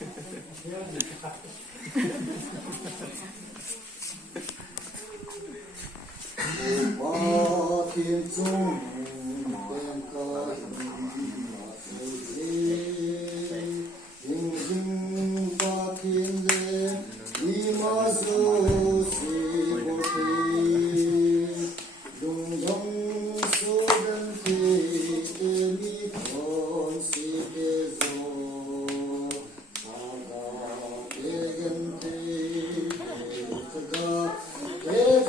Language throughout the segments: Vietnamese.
Ba thiên dung đen ca hình hình ba thiên lệ y ma su si bo thi dung dung su đen thi mi thon si te zo aga te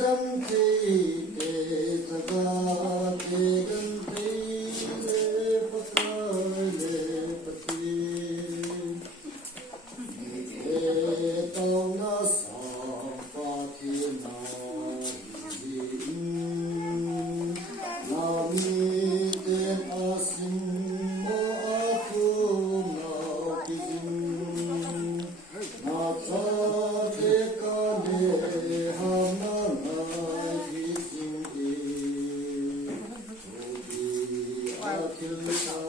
gan thi aga te gan thi Till